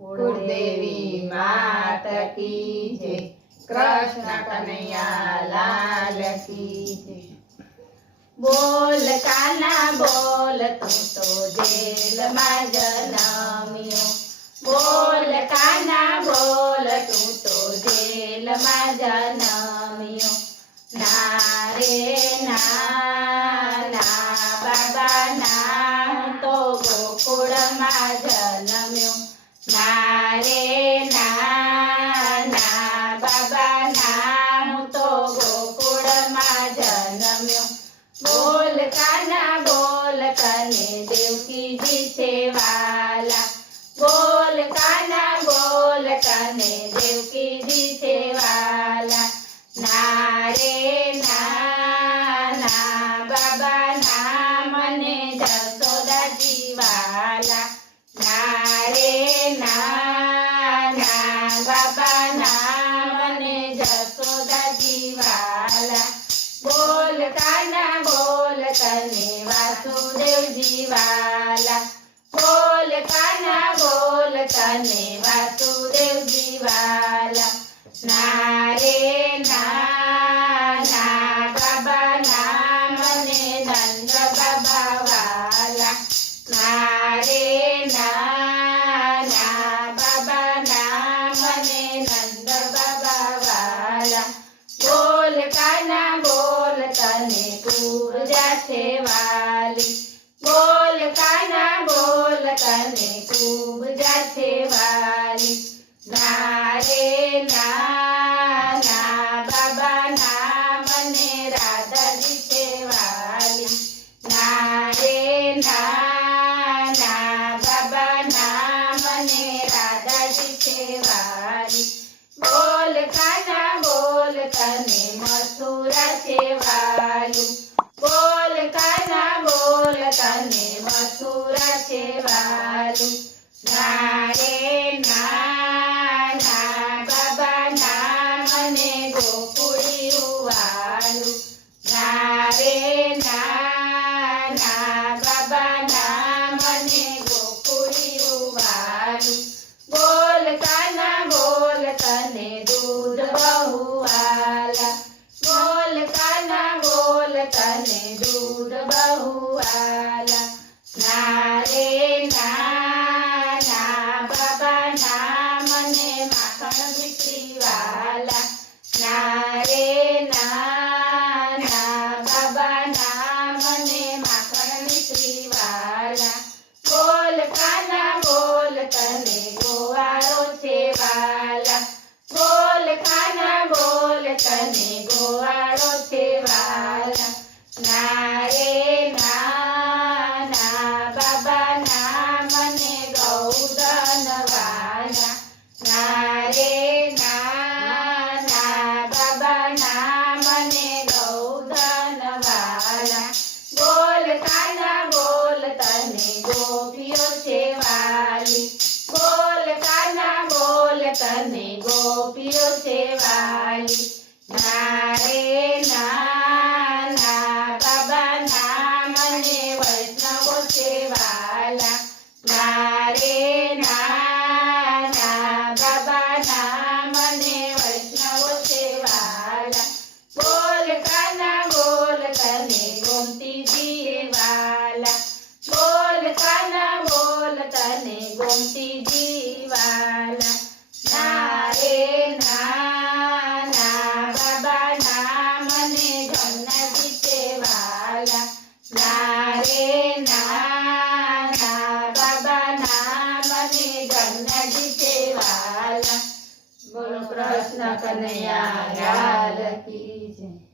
कुलदेवी मात की जय। कृष्ण कन्हैया लाल की जय। बोल कान्हा बोल तू तो जेल में जनम्यो। बोल कान्हा बोल तू तो जेल में जनम्यो। ना रे ना ना बाबा ना तो गोकुळ में जनम्यो। ना रे ना ना बाबा ना तो गोकुळ में जनम्यो। बोल कान्हा बोल तने देवकी जी से वाला। बोल कान्हा बोल तने देवकी जी से वाला। ना रे ना ना बाबा ना मने जसोदा जी वाला। ना रे ना ना बाबा ना मने जसोदा जी वाला। बोल कान्हा बोल तने वासुदेव जी वाला। बोल कान्हा बोल तने वासुदेव जी वाला। ना रे ना ना बाबा ना मने नंद बाबा वाला। ना रे ना ना बाबा ना मने नंद बाबा वाला। बोल कान्हा बोल तने पूजा से वाली। बोल कान्हा बोल तने पूजा से वाली। ना रे ना ना बाबा ना मने राधा जी से वाली। ना रे ना ना बाबा ना मने राधा जी से वाली। बोल कान्हा बोल तने मथुरा से वाली। बोल कान्हा बोल तने मथुरा से वाली। ना रे ना ना बाबा ना मने गोकुड़ी वालू। ना रे ना ना बाबा ना मने गोकुड़ी वालू। बोल कान्हा बोल तने दूध बहु वाला। बोल कान्हा बोल तने दूध बहु वाला। ना रे ना ना बाबा ना मने माखन बिक्री वाला। ना रे ना ना बाबा ना मने माखन बिक्री वाला। बोल कान्हा बोल तने गोवारो से वाला। बोल कान्हा बोल तने गोवारो से वाला। ना रे ना ना बाबा ना मने गौधन वाला। ना रे ना ना बाबा ना मने गौधन वाला। बोल कान्हा बोल तने गोपियों से वाली। बोल कान्हा बोल तने गोपियों से वाली। ना रे ना ना बाबा ना मने वैष्णवों से वाला। ना रे ना ना बाबा ना मने वैष्णवों से वाला। बोल कान्हा बोल तने गोमती जी वाला। बोल कान्हा बोल तने गोमती जी वाला। ना रे ना ना बाबा ना मने जमुना जी से वाला। ना रे ना ना बाबा ना मने जमुना जी से वाला। बोलो कृष्ण कन्हैया लाल की जय।